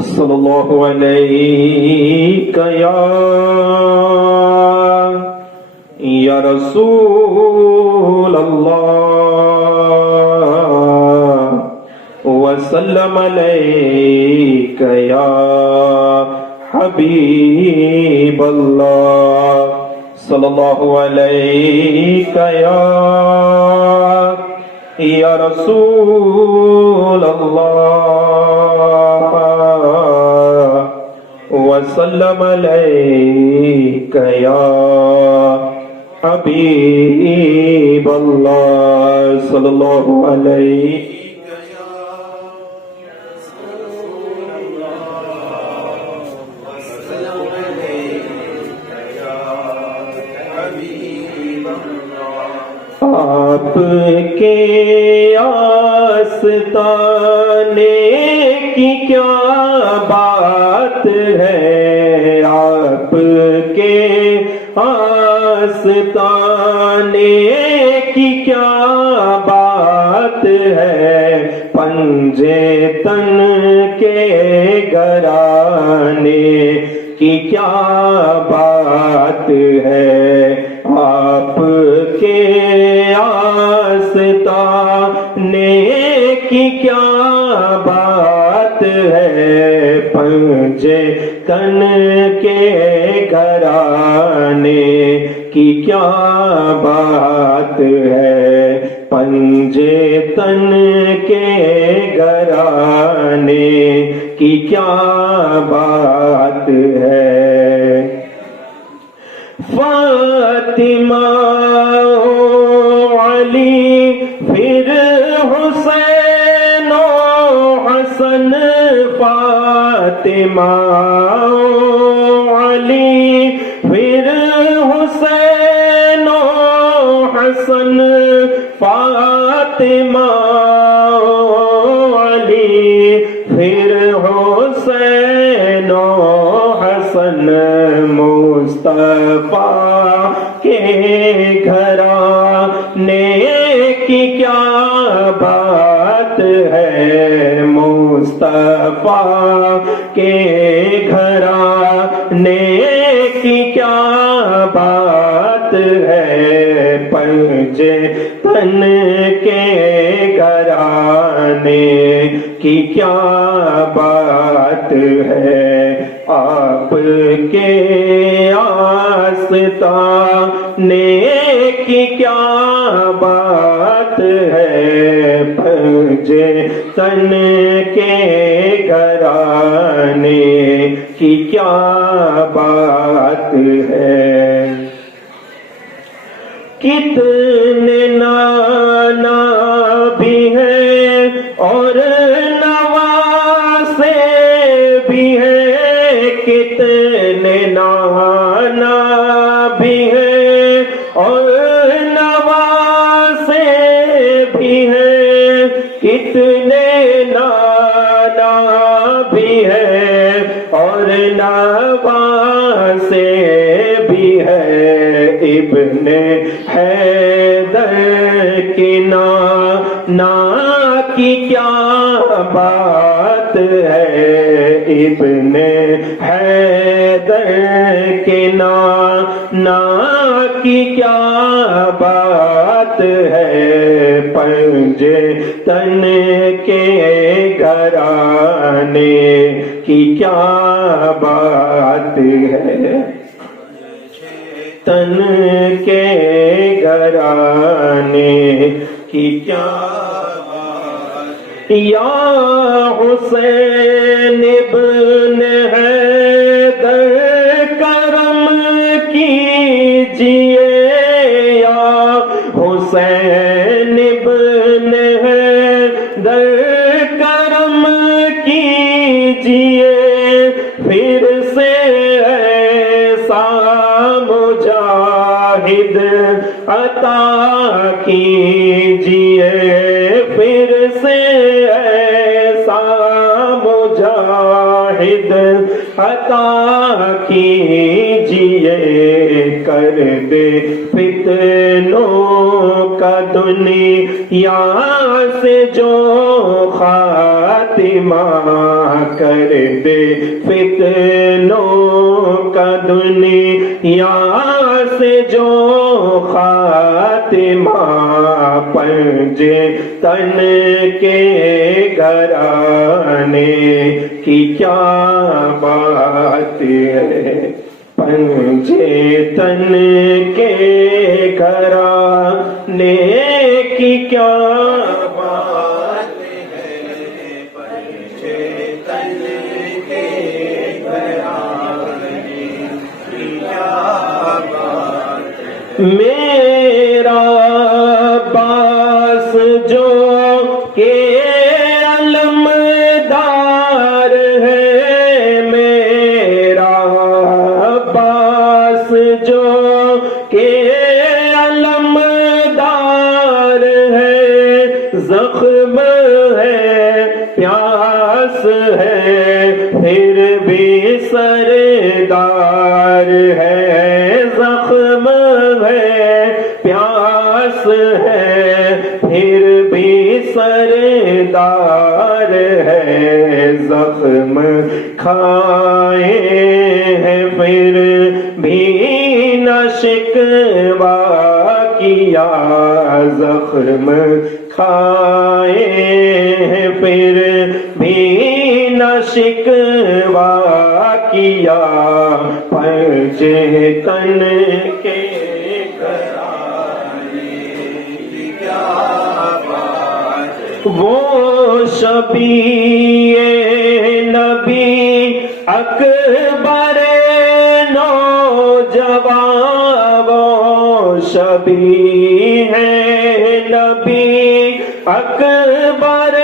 صلی اللہ علیہ یا رسول اللہ وسلم علیک یا حبیب اللہ صلی اللہ علیہ یا رسول اللہ وسلم علیک یا حبیب اللہ صلی اللہ علیہ آپ کے آستانے کی کیا بات ہے، آپ کے آستانے کی کیا بات ہے، پنجے تن کے گرانے کی کیا بات ہے، آپ کے آستانے کی کیا بات ہے، پنجے تن کے گھرانے کی کیا بات ہے، پنجے تن کے گھرانے کی کیا بات ہے۔ فاطمہ علی پھر حسین و حسن، فاطمہ علی پھر حسین و حسن، فاطمہ علی پھر حسین و حسن، مصطفیٰ کے گھرانے کی کیا بات ہے، مصطفیٰ کے گھرانے کی کیا بات ہے، پنجے تن کے گھرانے کی کیا بات ہے، آپ کے آستانے کی کیا بات ہے، پنجے تن کے گھرانے کی کیا بات ہے۔ کتنے نانا بھی ہیں اور نواسے بھی ہیں، کتنے نانا بھی ہیں اور نواسے بھی ہیں، کتنے نانا بھی ہیں اور نواسے بھی ہیں، ابن حیدر کی نانا کی کیا بات ہے، ابن حیدر کے نانا کی کیا بات ہے، پنجے تن کے گھرانے کی کیا بات ہے، تن کے گھرانے کی کیا بات، یا حسین ابن حیدر کرم کیجئے، یا حسین ابن حیدر کرم کیجئے، پھر سے ایسا مجاہد عطا کیجئے، پھر سے ایسا مجاہد واحد عطا کیجئے، کر دے فتنوں کا دنیا سے جو خاتمہ، کر دے فتنوں کا دنیا سے جو خاتمہ، پنجے تن کے گھرانے کی کیا بات ہے، پنجے تن کے گھرانے کی کیا بات ہے، پنجے تن کے گھرانے کی کیا بات ہے، میرا باس جو کہ علمدار ہے، میرا باس جو کہ علمدار ہے، زخم ہے پیاس ہے پھر بھی سردار ہے، زخم ہے پیاس ہے پھر بھی سردار ہے، زخم کھائے ہیں پھر بھی نہ شکوہ کیا، زخم کھائے ہیں پھر بھی نہ شکوہ کیا، پنجے تن کے وہ شبیع نبی اکبر نوجوان، وہ شبیع نبی اکبر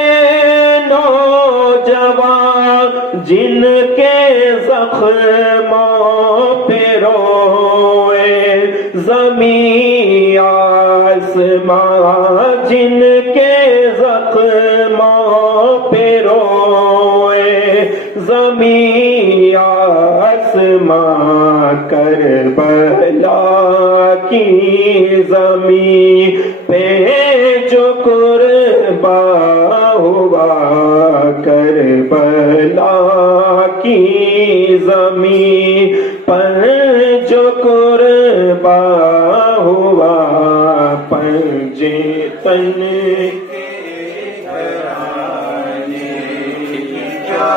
نوجوان، جن کے زخموں پہ روئے زمین آسمان، جن کے زخموں پہ روئے زمین آسمان، کربلا کی زمین پہ جو قربان ہوا، کربلا کی زمین پر جو قربان ہوا، پنجے تن کے گھرانے کی کیا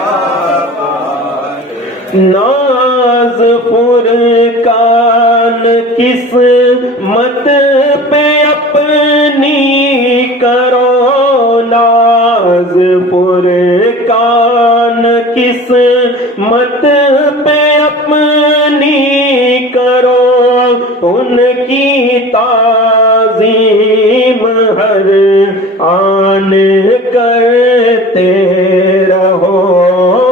بات، ناز فرقان قسمت پہ اپنی کرو، ناز فرقان قسمت پہ اپنی کرو، ان کی تعظیم ہر آن کرتے رہو،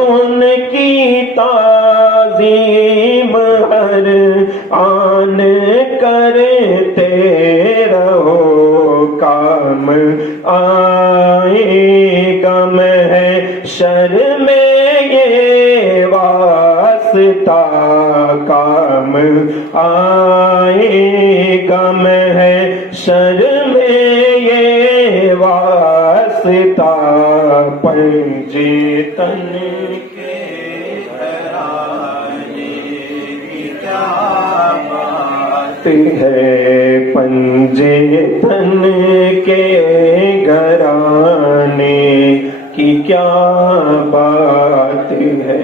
ان کی تعظیم ہر آن کرتے رہو، کام آئے گا محشر میں یہ واسطہ، کام آئے گا محشر میں یہ واسطہ، پنجے تن کے گھرانے کی کیا بات ہے، پنجے تن کے گھرانے کی کیا بات ہے۔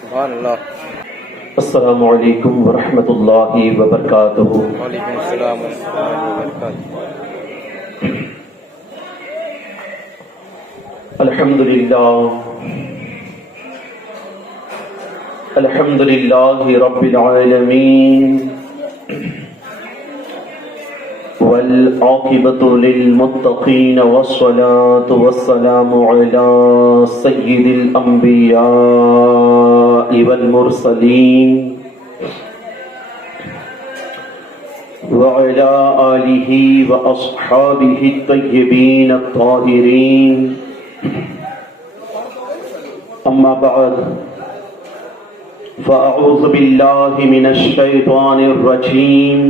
سبحان اللہ۔ السلام علیکم ورحمۃ اللہ وبرکاتہ۔ وعلیکم السلام ورحمۃ اللہ وبرکاتہ۔ الحمد للہ رب العالمین، والعاقبۃ للمتقین، والصلاة والسلام علی سید الانبیاء والمرسلین، وعلى آلہ واصحابہ الطیبین الطاہرین، أما بعد فأعوذ بالله من الشيطان الرجيم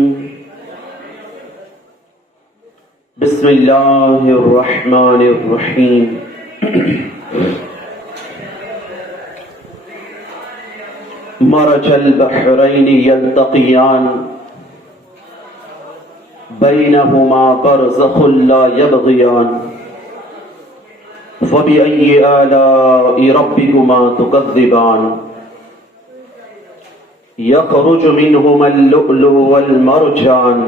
بسم الله الرحمن الرحيم مرج البحرين يلتقيان بينهما برزخ لا يبغيان فبأي آلاء ربكما تكذبان يخرج منهما اللؤلؤ والمرجان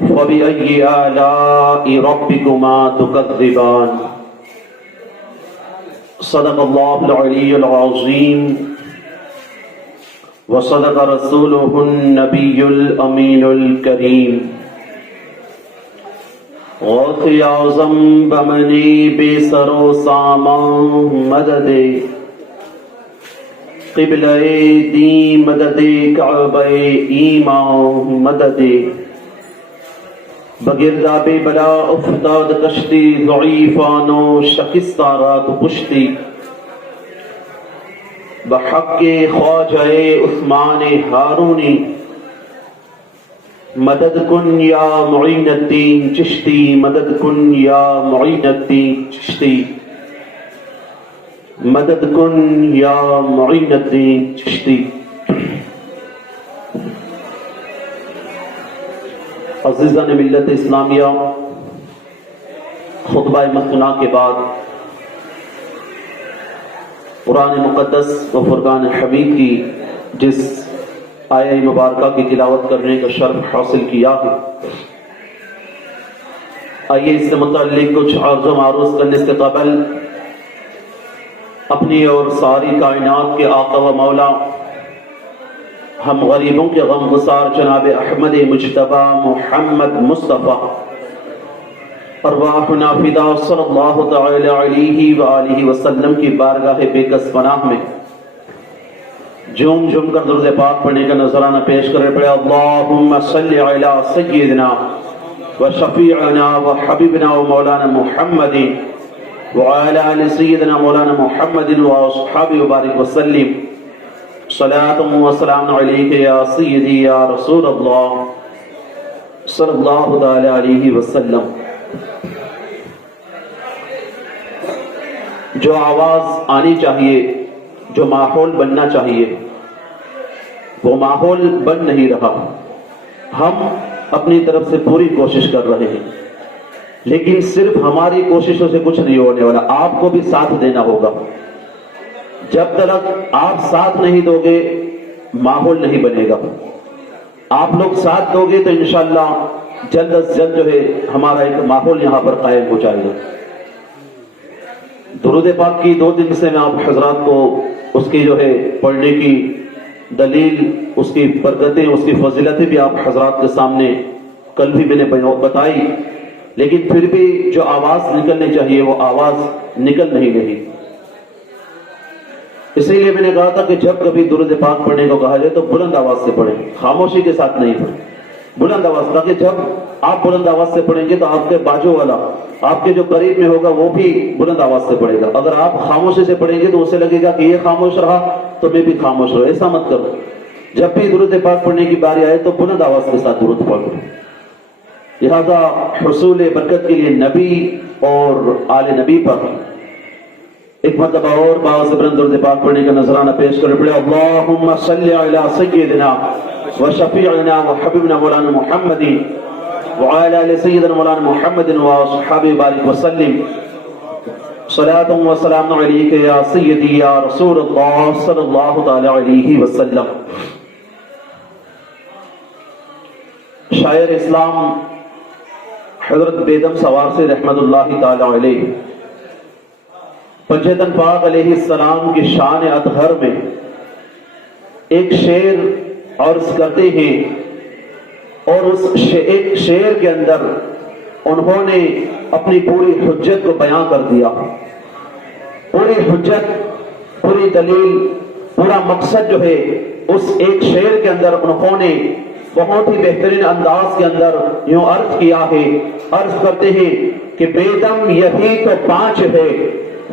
فبأي آلاء ربكما تكذبان صدق الله العلي العظيم وصدق رسوله النبي الأمين الكريم غوث اعظم بمنی بے سر و سامان مدد قبلہ دین مدد کعبہ ایمان مدد بگرداب بلا افتاد کشتی ضعیفان و شکستہ رات پشتی بحق خواجہ عثمان ہارونی مدد کن یا معین الدین چشتی مدد کن یا معین الدین چشتی مدد کن یا معین الدین چشتی عزیزان ملت اسلامیہ، خطبہ مصنوعہ کے بعد قرآن مقدس و فرقان حمید کی جس آیہ مبارکہ کی تلاوت کرنے کا شرف حاصل کیا ہے، آئیے اس سے متعلق کچھ عرض و معروض کرنے سے قبل اپنی اور ساری کائنات کے آقا و مولا ہم غریبوں کے غم گسار جناب احمد مجتبی محمد مصطفیٰ ارواحنا فدا صلی اللہ تعالی علیہ وآلہ وسلم کی بارگاہ بے کس پناہ میں جھوم جھوم کر درود پاک پڑھنے کا نذرانہ پیش کرے پڑے اللہم صلی علی سیدنا و شفیعنا و حبیبنا و مولانا محمد وعلی آل سیدنا مولانا محمد و اصحابہ وبارک وسلم صلاة و سلام علیک یا سیدی یا رسول اللہ صلی اللہ تعالی علیہ وسلم۔ جو آواز آنی چاہیے، جو ماحول بننا چاہیے، وہ ماحول بن نہیں رہا۔ ہم اپنی طرف سے پوری کوشش کر رہے ہیں، لیکن صرف ہماری کوششوں سے کچھ نہیں ہونے والا، آپ کو بھی ساتھ دینا ہوگا۔ جب تک آپ ساتھ نہیں دو گے ماحول نہیں بنے گا۔ آپ لوگ ساتھ دو گے تو انشاءاللہ جلد از جلد جو ہے ہمارا ایک ماحول یہاں پر قائم ہو جائے گا۔ درود پاک کی 2 دن سے میں آپ حضرات کو اس کی جو ہے پڑھنے کی دلیل، اس کی برکتیں، اس کی فضیلتیں بھی آپ حضرات کے سامنے کل بھی میں نے بتائی، لیکن پھر بھی جو آواز نکلنی چاہیے وہ آواز نکل نہیں رہی۔ اسی لیے میں نے کہا تھا کہ جب کبھی درود پاک پڑھنے کو کہا جائے تو بلند آواز سے پڑھیں، خاموشی کے ساتھ نہیں پڑھیں، بلند آواز، تاکہ جب آپ بلند آواز سے پڑھیں گے تو آپ کے بازو والا، آپ کے جو قریب میں ہوگا وہ بھی بلند آواز سے پڑھے گا۔ اگر آپ خاموشی سے پڑھیں گے تو اسے لگے گا کہ یہ خاموش رہا تو میں بھی خاموش رہا۔ ایسا مت کرو، جب بھی درود پاک پڑھنے کی باری آئے تو بلند آواز کے ساتھ درود پڑھو۔ لہذا حصول برکت کے لیے نبی اور آل نبی پر ایک مرتبہ اور باز بلند درود پاک پڑھنے کا نذرانہ پیش کرنے پڑے۔ اللہم صلی علی سیدنا و شفیعنا و حبیبنا مولانا محمد وعلی آل سیدنا مولانا محمد و اصحابہ بارک وسلم صلاة و سلام علیک یا سیدی یا رسول اللہ صلی اللہ تعالی علیہ وسلم۔ شاعر اسلام حضرت بیدم سوارسی رحمت اللہ تعالی علیہ پنجتن پاک علیہ السلام کی شان اطہر میں ایک شعر عرض کرتے ہیں، اور اس ایک شعر کے اندر انہوں نے اپنی پوری حجت کو بیان کر دیا۔ پوری حجت، پوری دلیل، پورا مقصد جو ہے اس ایک شعر کے اندر انہوں نے بہت ہی بہترین انداز کے اندر یوں عرض کیا ہے۔ عرض کرتے ہیں کہ بیدم یہی تو 5 ہے،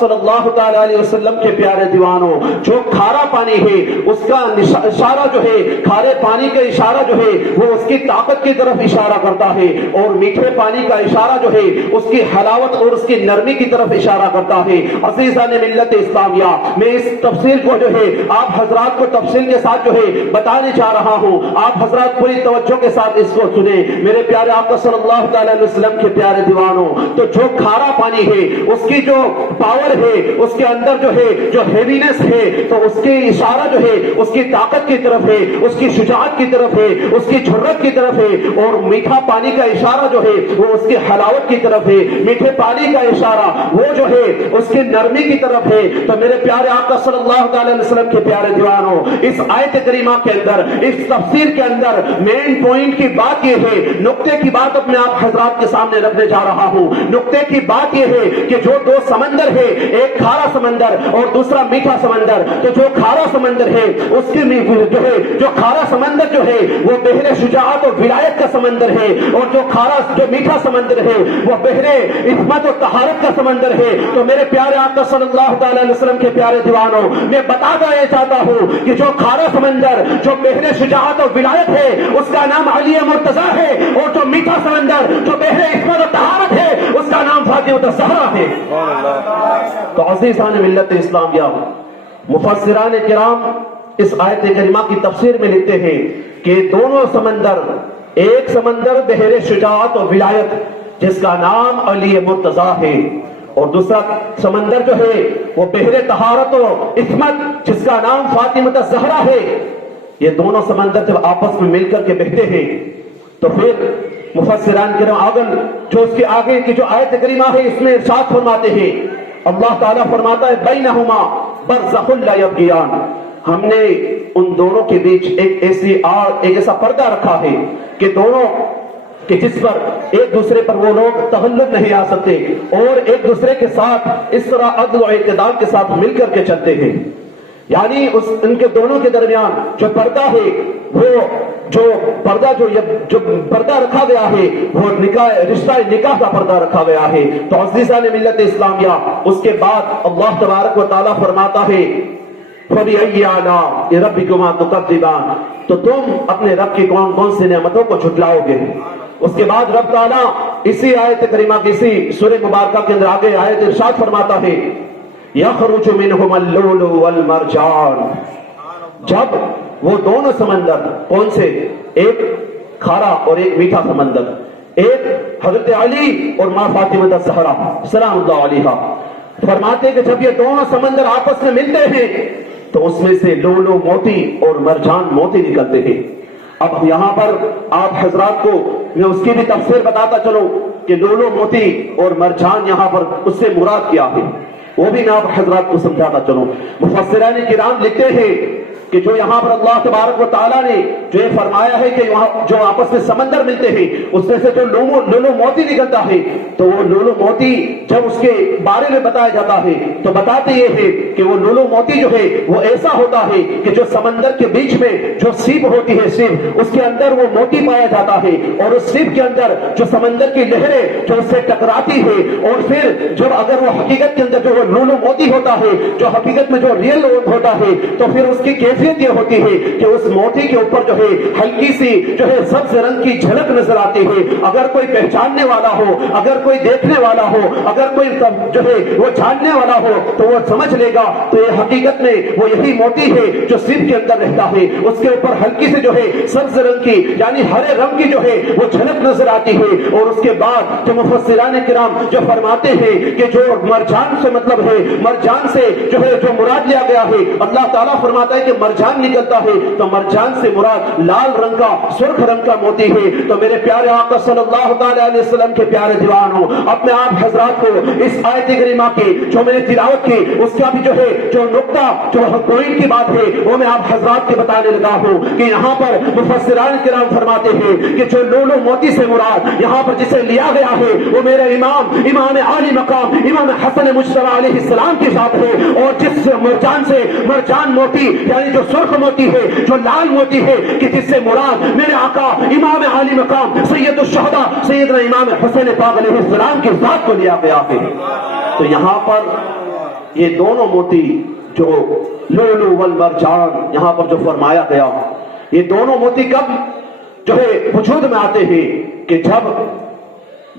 صلی اللہ تعالی علیہ وسلم کے پیارے دیوانوں، جو کھارا پانی ہے اس کا اشارہ جو ہے، کھارے پانی کا اشارہ جو ہے وہ اس کی طاقت کی طرف اشارہ کرتا ہے، اور میٹھے پانی کا اشارہ جو ہے اس کی حلاوت اور اس کی نرمی کی طرف اشارہ کرتا ہے۔ عزیزان ملت اسلامیہ، میں اس تفسیر کو جو ہے آپ حضرات کو تفصیل کے ساتھ جو ہے بتانے جا رہا ہوں، آپ حضرات پوری توجہ کے ساتھ اس کو سنیں میرے پیارے آقا صلی اللہ تعالی علیہ وسلم کے پیارے دیوانوں۔ تو جو کھارا پانی ہے اس کی جو پاور ہے، اس کے اندر جو ہے جو ہیوینس ہے، تو اس کے اشارہ جو ہے اس کی طاقت کی طرف ہے، اس کی شجاعت کی طرف ہے، اس کی جرأت کی طرف ہے، اور میٹھا پانی کا اشارہ جو ہے وہ اس کی حلاوت کی طرف ہے، میٹھے پانی کا اشارہ وہ جو ہے اس کی نرمی کی طرف ہے۔ تو میرے پیارے آقا صلی اللہ تعالی علیہ وسلم کے پیارے دیوانوں، اس آیت کریمہ کے اندر، اس تفسیر کے اندر مین پوائنٹ کی بات یہ ہے، نقطے کی بات اب میں آپ حضرات کے سامنے رکھنے جا رہا ہوں۔ نقطے کی بات یہ ہے کہ جو دو سمندر ہے، ایک کھارا سمندر اور دوسرا میٹھا سمندر، تو جو کھارا سمندر ہے اس کی جو ہے جو کھارا سمندر جو ہے وہ بحر شجاعت اور ولایت کا سمندر ہے، اور جو میٹھا سمندر ہے وہ بحر عصمت اور طہارت کا سمندر ہے۔ تو میرے پیارے آقا صلی اللہ تعالی علیہ وسلم کے پیارے دیوانوں، میں بتاتا یہ چاہتا ہوں کہ جو کھارا سمندر جو بحر شجاعت اور ولایت ہے اس کا نام علی مرتضیٰ ہے، اور جو میٹھا سمندر جو بحر عصمت اور طہارت ہے اس کا نام فاطمہ الزہرا ہے۔ تو عزیزان ملت اسلامیہ، مفسران کرام اس آیت کریمہ کی تفسیر میں لکھتے ہیں کہ دونوں سمندر، ایک سمندر بحر شجاعت اور ولایت جس کا نام علی مرتضیٰ ہے، اور دوسرا سمندر جو ہے وہ بحر طہارت و عصمت جس کا نام فاطمہ الزہرا ہے۔ یہ دونوں سمندر جب آپس میں مل کر کے بہتے ہیں تو پھر مفسران کرام آگل جو اس کے آگے کی جو آیت کریمہ ہے اس میں ارشاد فرماتے ہیں، اللہ تعالیٰ فرماتا ہے بینہما برزخ لا یبغیان، ہم نے ان دونوں کے بیچ ایک ایسا پردہ رکھا ہے کہ دونوں کہ جس پر ایک دوسرے پر وہ لوگ تغلب نہیں آ سکتے، اور ایک دوسرے کے ساتھ اس طرح عدل و اعتدال کے ساتھ مل کر کے چلتے ہیں۔ یعنی ان کے دونوں کے درمیان جو پردہ ہے، وہ جو پردہ رکھا گیا ہے وہ رشتہ نکاح کا پردہ رکھا گیا ہے۔ تو عزیزان ملت اسلامیہ، اس کے بعد اللہ تبارک و تعالیٰ فرماتا ہے فَبِأَيِّ آلَاءِ رَبِّكُمَا تُكَذِّبَانِ، تو تم اپنے رب کی کون کون سی نعمتوں کو جھٹلاؤ گے۔ اس کے بعد رب تعالیٰ اسی آیت کریمہ کی اسی سورہ مبارکہ کے اندر آگے آیت ارشاد فرماتا ہے یخرج منہم اللؤلؤ والمرجان، جب وہ دونوں سمندر کون سے، ایک کھارا اور ایک میٹھا سمندر، ایک حضرت علی اور ماں فاطمہ الزہرا سلام اللہ علیہا، فرماتے کہ جب یہ دونوں سمندر آپس میں ملتے ہیں تو اس میں سے لؤلؤ موتی اور مرجان موتی نکلتے ہیں۔ اب یہاں پر آپ حضرات کو میں اس کی بھی تفسیر بتاتا چلوں کہ لؤلؤ موتی اور مرجان یہاں پر اس سے مراد کیا ہے، وہ بھی میں آپ حضرات کو سمجھاتا چلوں۔ مفسران کرام لکھتے ہیں کہ جو یہاں پر اللہ تبارک و تعالیٰ نے جو یہ فرمایا ہے کہ وہاں جو آپس میں سمندر ملتے ہیں اس میں سے جو لؤلؤ موتی نکلتا ہے، تو وہ لؤلؤ موتی جب اس کے بارے میں بتایا جاتا ہے تو بتاتے یہ ہے کہ وہ لؤلؤ موتی جو ہے وہ ایسا ہوتا ہے کہ جو سمندر کے بیچ میں جو سیپ ہوتی ہے، سیپ اس کے اندر وہ موتی پایا جاتا ہے، اور اس سیپ کے اندر جو سمندر کی لہریں جو اس سے ٹکراتی ہے، اور پھر جب اگر وہ حقیقت کے اندر جو وہ لؤلؤ موتی ہوتا ہے، جو حقیقت میں جو ریئل ہوتا ہے، تو پھر اس کی کیفیت یہ ہوتی ہے کہ اس موتی کے اوپر جو ہے ہلکی سی جو ہے سبز رنگ کی جھلک نظر آتی ہے۔ اگر کوئی پہچاننے والا ہو، اگر کوئی دیکھنے والا ہو، اگر کوئی جو ہے وہ جاننے والا ہو تو وہ سمجھ لے گا تو یہ حقیقت میں وہ یہی موتی ہے جو سیپ کے اندر رہتا ہے۔ اس کے اوپر ہلکی سے جو ہے سبز رنگ کی یعنی ہرے رنگ کی جو ہے وہ جھلک نظر آتی ہے۔ اور اس کے بعد جو مفسران کرام جو فرماتے ہیں کہ جو مرجان سے مطلب ہے، مرجان سے جو ہے جو مراد لیا گیا ہے، اللہ تعالیٰ فرماتا ہے کہ مرجان نکلتا ہے تو مرجان سے مراد لال رنگ کا سرخ رنگ کا موتی ہے۔ تو میرے پیارے آقا صلی اللہ تعالی علیہ وسلم کے پیارے دیوانوں، اپنے آپ حضرات کو اس آیت کریمہ کی جو میں نے تلاوت کی اس کا بھی جو ہے جو نقطہ جو پوائنٹ کی بات ہے وہ میں آپ حضرات کے بتانے لگا ہوں کہ یہاں پر مفسران کرام فرماتے ہیں کہ جو لؤلؤ موتی سے مراد یہاں پر جسے لیا گیا ہے وہ میرے امام عالی مقام امام حسن مجتبی علیہ السلام کی ذات ہے، اور جس مرجان سے مرجان موتی یعنی جو سرخ موتی ہے، جو لال موتی ہے، کہ جس سے مراد میرے آقا امام عالی مقام سید الشہداء سیدنا امام حسین پاک علیہ السلام کی ذات کو لیا گیا ہے۔ تو یہاں پر یہ دونوں موتی جو لؤلؤ والمرجان یہاں پر جو فرمایا گیا، یہ دونوں موتی کب جو ہے وجود میں آتے ہیں کہ جب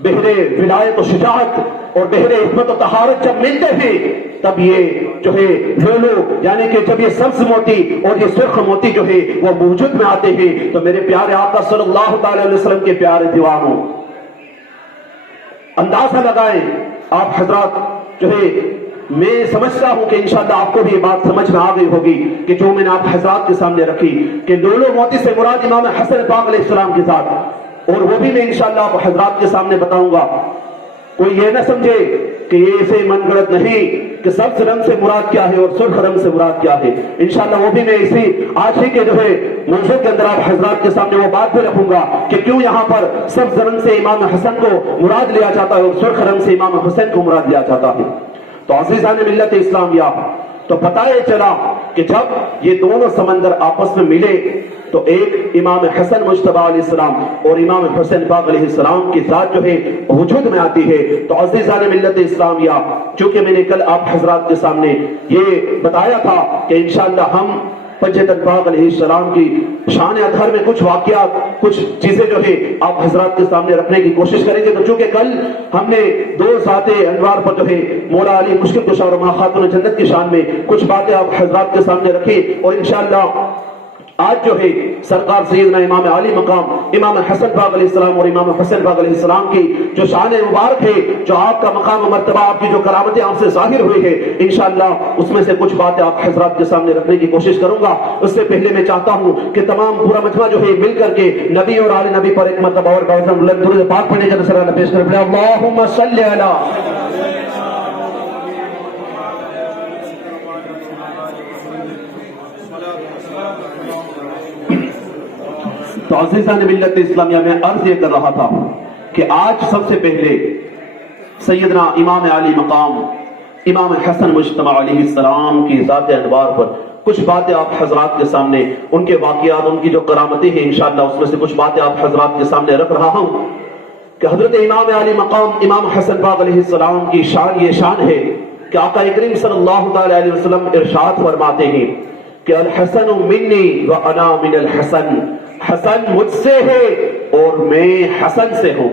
بہرے ولایت و شجاعت اور بہرے حکمت و طہارت جب ملتے ہیں، تب یہ جو ہے لؤلؤ یعنی کہ جب یہ سبز موتی اور یہ سرخ موتی جو ہے وہ وجود میں آتے ہیں۔ تو میرے پیارے آقا صلی اللہ تعالی علیہ وسلم کے پیارے دیوانوں، اندازہ لگائیں آپ حضرات جو ہے، میں سمجھتا ہوں کہ انشاءاللہ آپ کو بھی یہ بات سمجھ میں آ گئی ہوگی کہ جو میں نے آپ حضرات کے سامنے رکھی کہ لؤلؤ موتی سے مراد امام حسن پاک علیہ السلام کی ذات، اور وہ بھی میں انشاءاللہ آپ حضرات کے سامنے بتاؤں گا۔ کوئی یہ نہ سمجھے کہ یہ اسے من گڑت نہیں کہ سبز رنگ سے مراد کیا ہے اور سرخ رنگ سے مراد کیا ہے، انشاءاللہ وہ بھی میں اسی آج ہی کے جو ہے موضوع کے اندر آپ حضرات کے سامنے وہ بات بھی رکھوں گا کہ کیوں یہاں پر سبز رنگ سے امام حسن کو مراد لیا جاتا ہے اور سرخ رنگ سے امام حسین کو مراد لیا جاتا ہے۔ تو عزیزان ملت اسلامیہ، تو پتہ یہ چلا کہ جب یہ دونوں سمندر آپس میں ملے تو ایک امام حسن مجتبی علیہ السلام اور امام حسین پاک علیہ السلام کی ذات جو ہے وجود میں آتی ہے۔ تو عزیزان ملت اسلامیہ، چونکہ میں نے کل آپ حضرات کے سامنے یہ بتایا تھا کہ انشاءاللہ ہم پنجتن پاک علیہ السلام کی شان اطہر میں کچھ واقعات، کچھ چیزیں جو ہے آپ حضرات کے سامنے رکھنے کی کوشش کریں گے۔ تو چونکہ کل ہم نے دو ذات انوار پر جو ہے مولا علی مشکل کشا اور ماں خاتون جنت کی شان میں کچھ باتیں آپ حضرات کے سامنے رکھی، اور انشاءاللہ آج جو ہے سرکار سیدنا امام علی مقام امام حسن پاک علیہ السلام اور امام حسین پاک علیہ السلام کی جو شان مبارک ہے، جو آپ کا مقام و مرتبہ، آپ کی جو کرامتیں آپ سے ظاہر ہوئی ہے، انشاءاللہ اس میں سے کچھ باتیں آپ حضرات کے سامنے رکھنے کی کوشش کروں گا۔ اس سے پہلے میں چاہتا ہوں کہ تمام پورا مجمع جو ہے مل کر کے نبی اور آل نبی پر ایک مرتبہ اور درود پاک پڑھنے کا نذرانہ پیش کریں۔ اللہم صلی علی۔ تو عزیزان ملت اسلامیہ، میں عرض یہ کر رہا تھا کہ آج سب سے پہلے سیدنا امام علی مقام امام حسن مجتبی علیہ السلام کی ذات انوار پر کچھ باتیں آپ حضرات کے سامنے، ان کے واقعات، ان کی جو کرامتیں ہیں، انشاءاللہ اس میں سے کچھ باتیں آپ حضرات کے سامنے رکھ رہا ہوں کہ حضرت امام علی مقام امام حسن پاک علیہ السلام کی شان یہ شان ہے کہ آقا کریم صلی اللہ تعالی علیہ وسلم ارشاد فرماتے ہیں کہ الحسن منی وانا من الحسن، حسن مجھ سے ہے اور میں حسن سے ہوں۔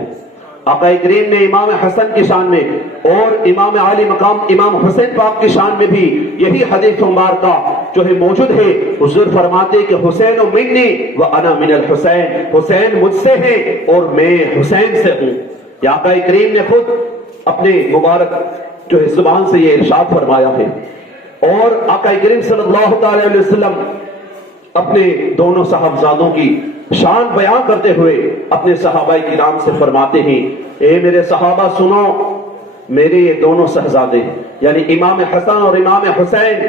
آقا کریم نے امام حسن کی شان میں اور امام علی مقام امام حسین پاک کی شان میں بھی یہی حدیث مبارکہ جو ہے موجود ہے۔ حضور فرماتے کہ حسین منی وانا من الحسین، حسین مجھ سے ہے اور میں حسین سے ہوں۔ یہ آقا کریم نے خود اپنے مبارک جو ہے زبان سے یہ ارشاد فرمایا ہے، اور آقا کریم صلی اللہ تعالی علیہ وسلم اپنے دونوں صاحبزادوں کی شان بیان کرتے ہوئے اپنے صحابہ کرام سے فرماتے ہیں، اے میرے صحابہ سنو، میرے یہ دونوں صاحبزادے یعنی امام حسن اور امام حسین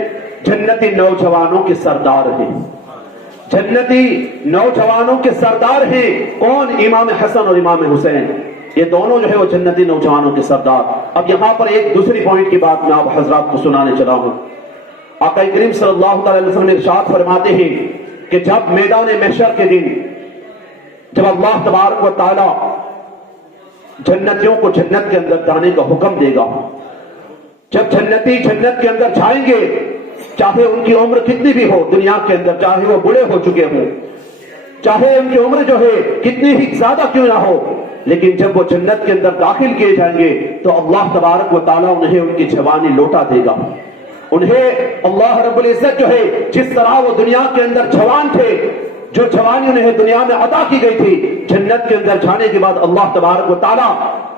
جنتی نوجوانوں کے سردار ہیں، جنتی نوجوانوں کے سردار ہیں۔ کون؟ امام حسن اور امام حسین، یہ دونوں جو ہے وہ جنتی نوجوانوں کے سردار۔ اب یہاں پر ایک دوسری پوائنٹ کی بات میں آپ حضرات کو سنانے چلا ہوں۔ آقا کریم صلی اللہ علیہ وسلم ارشاد فرماتے ہیں کہ جب میدان محشر کے دن جب اللہ تبارک و تعالی جنتیوں کو جنت کے اندر جانے کا حکم دے گا، جب جنتی جنت کے اندر جائیں گے، چاہے ان کی عمر کتنی بھی ہو دنیا کے اندر، چاہے وہ بوڑھے ہو چکے ہوں، چاہے ان کی عمر جو ہے کتنی ہی زیادہ کیوں نہ ہو، لیکن جب وہ جنت کے اندر داخل کیے جائیں گے تو اللہ تبارک و تعالی انہیں ان کی جوانی لوٹا دے گا۔ انہیں اللہ رب العزت جو ہے جس طرح وہ دنیا کے اندر جوان تھے، جو جوانی انہیں دنیا میں عطا کی گئی تھی، جنت کے اندر جانے کے بعد اللہ تبارک و تعالی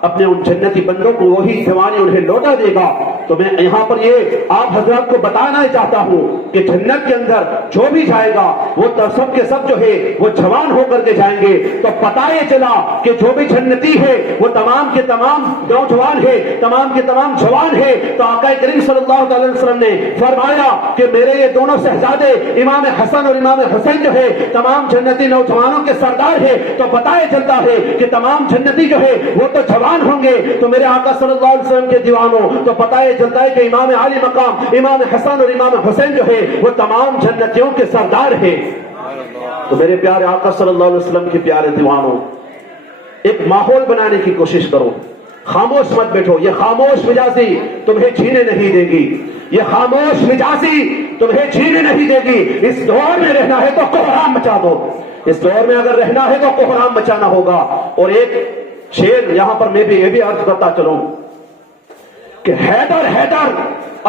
اپنے ان جنتی بندوں کو وہی جوانی انہیں لوٹا دے گا۔ تو میں یہاں پر یہ آپ حضرات کو بتانا چاہتا ہوں کہ جنت کے اندر جو بھی جائے گا وہ سب کے سب جو ہے وہ جوان ہو کر کے جائیں گے۔ تو پتہ یہ چلا کہ جو بھی جنتی ہے وہ تمام کے تمام نوجوان ہے، تمام کے تمام جوان ہے۔ تو آقا کریم صلی اللہ علیہ وسلم نے فرمایا کہ میرے یہ دونوں شہزادے امام حسن اور امام حسین جو ہے تمام جنتی نوجوانوں کے سردار ہے۔ تو پتہ یہ چلتا ہے کہ تمام جنتی جو ہے وہ تو جوان ہوں گے۔ تو میرے آقا صلی اللہ علیہ وسلم کے دیوانوں، تو پتہ یہ چلتا ہے کہ امام علی مقام امام حسن اور امام حسین جو ہے وہ تمام جنتیوں کے سردار ہیں۔ تو میرے پیارے آقا صلی اللہ علیہ وسلم کے پیارے دیوانوں، ایک ماحول بنانے کی کوشش کرو خاموش مت بیٹھو. یہ خاموش مجازی تمہیں جینے نہیں دے گی. یہ خاموش مجازی تمہیں جینے نہیں دے گی. اس دور میں رہنا ہے تو کوہرام مچا دو. اس دور میں اگر رہنا ہے تو کوہرام مچانا ہوگا. اور ایک شعر یہاں پر میں بھی یہ بھی عرض کرتا چلوں کہ حیدر حیدر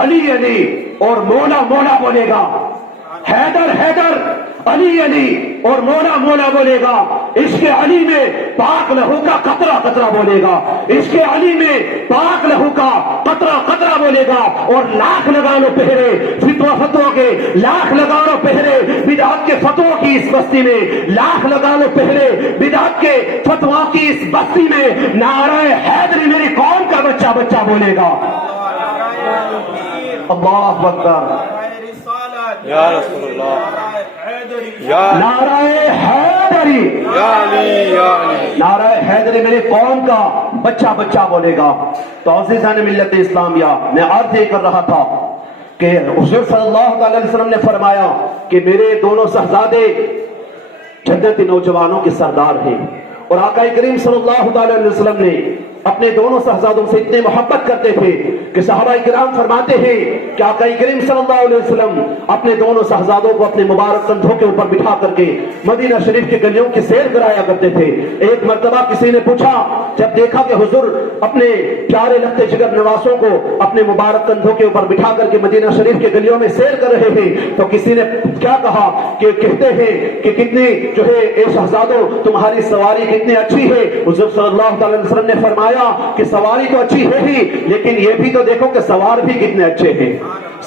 علی علی اور مولا مولا بولے گا. حیدر حیدر علی علی اور مولا مولا بولے گا. عشق علی میں پاک لہو کا قطرہ قطرہ بولے گا. عشق علی میں پاک لہو کا قطرہ قطرہ بولے گا. اور لاکھ لگا لو پہرے فتووں کے, لاکھ لگا لو پہرے بدعت کے فتووں کی اس بستی میں, لاکھ لگا لو پہرے بدعت کے فتووں کی اس بستی میں. نعرہ حیدری میری قوم کا بچہ بچہ بولے گا. اللہ اکبر. یا رسول اللہ, یا نعرہ حیدری, یا علی, یا علی. نعرہ حیدری میری قوم کا بچہ بچہ بولے گا. تو عزیزان ملت اسلامیہ, میں عرض یہ کر رہا تھا کہ حضور صلی اللہ علیہ وسلم نے فرمایا کہ میرے دونوں شہزادے جنتی نوجوانوں کے سردار ہیں. اور آقا کریم صلی اللہ علیہ وسلم نے اپنے دونوں شہزادوں سے اتنے محبت کرتے تھے کہ صحابہ کرام فرماتے ہیں کہ آقا کریم صلی اللہ علیہ وسلم اپنے دونوں شہزادوں کو اپنے مبارک کندھوں کے اوپر بٹھا کر کے مدینہ شریف کی گلیوں کی سیر کرایا کرتے تھے. ایک مرتبہ کسی نے پوچھا, جب دیکھا کہ حضور اپنے پیارے لگتے جگر نواسوں کو اپنے مبارک کندھوں کے اوپر بٹھا کر کے مدینہ شریف کی گلیوں میں سیر کر رہے ہیں, تو کسی نے کیا کہا کہ کہتے ہیں کہ کتنی جو ہے اے شہزادوں تمہاری سواری کتنی اچھی ہے. حضور صلی اللہ علیہ وسلم نے فرمایا کہ سواری تو اچھی ہے ہی, لیکن یہ بھی تو دیکھو کہ سوار بھی کتنے اچھے ہیں,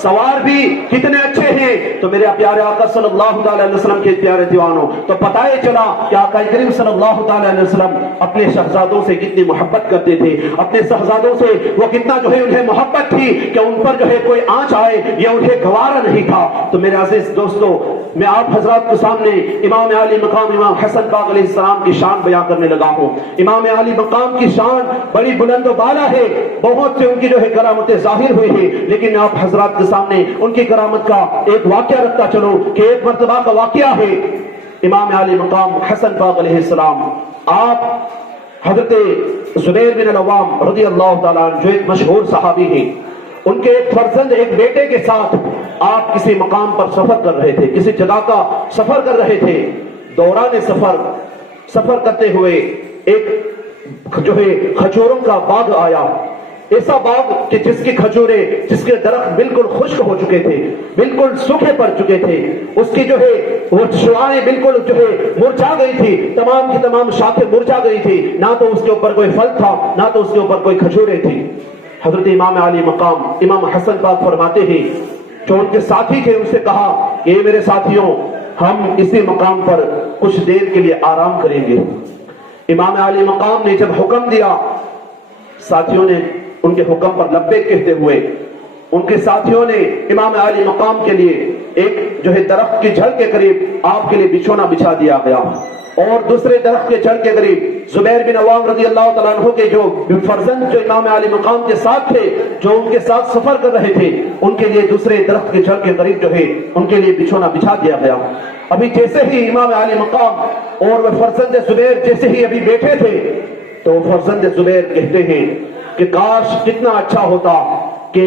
سوار بھی کتنے اچھے ہیں. تو میرے پیارے آقا صلی اللہ علیہ وسلم کے پیارے دیوانوں, تو پتہ یہ چلا کہ آقا کریم صلی اللہ علیہ وسلم اپنے شہزادوں سے کتنی محبت کرتے تھے. اپنے شہزادوں سے وہ کتنا جو ہے انہیں محبت تھی کہ ان پر جو ہے کوئی آنچ آئے یا انہیں گوارا نہیں تھا. تو میرے عزیز دوستو, میں آپ حضرات کے سامنے امام عالی مقام امام حسن پاک علیہ السلام کی شان بیان کرنے لگا ہوں. امام عالی مقام کی شان بڑی بلند و بالا ہے, بہت سے ان کی جو ہے کرامتیں ظاہر ہوئی ہیں, لیکن میں آپ حضرات کے سامنے ان کی کرامت کا ایک واقعہ رکھتا چلوں کہ ایک مرتبہ کا واقعہ ہے. امام عالی مقام حسن پاک علیہ السلام, آپ حضرت زبیر بن العوام رضی اللہ تعالیٰ عنہ جو ایک مشہور صحابی ہیں, ان کے ایک فرزند ایک بیٹے کے ساتھ آپ کسی مقام پر سفر کر رہے تھے, کسی جگہ کا سفر کر رہے تھے. دوران سفر کرتے ہوئے ایک جو ہے کھجوروں کا باغ آیا. ایسا باغ کہ جس کی کھجوریں, جس کے درخت بالکل خشک ہو چکے تھے, بالکل سوکھے پڑ چکے تھے. اس کی جو ہے وہ شعاعیں بالکل جو ہے مرجھا گئی تھی, تمام کی تمام شاخیں مرجھا گئی تھی. نہ تو اس کے اوپر کوئی پھل تھا, نہ تو اس کے اوپر کوئی کھجوریں تھی. حضرت امام علی مقام امام حسن پاک فرماتے ہیں, جو ان کے ساتھی تھے ان سے کہا کہ اے میرے ساتھیوں, ہم اسی مقام پر کچھ دیر کے لیے آرام کریں گے. امام علی مقام نے جب حکم دیا, ساتھیوں نے ان کے حکم پر لبیک کہتے ہوئے ان کے ساتھیوں نے امام علی مقام کے لیے ایک جو ہے درخت کی جڑ کے قریب آپ کے لیے بچھونا بچھا دیا گیا. اور دوسرے درخت کے جڑ کے قریب زبیر بن عوام رضی اللہ تعالیٰ عنہ کے جو فرزند جو امام علی مقام کے ساتھ تھے, جو ان کے ساتھ سفر کر رہے تھے, ان کے لیے دوسرے درخت کے جڑ کے قریب جو ہے ان کے لیے بچھونا بچھا دیا گیا. ابھی جیسے ہی امام علی مقام اور وہ فرزند زبیر جیسے ہی ابھی بیٹھے تھے, تو فرزند زبیر کہتے ہیں کہ کاش کتنا اچھا ہوتا کہ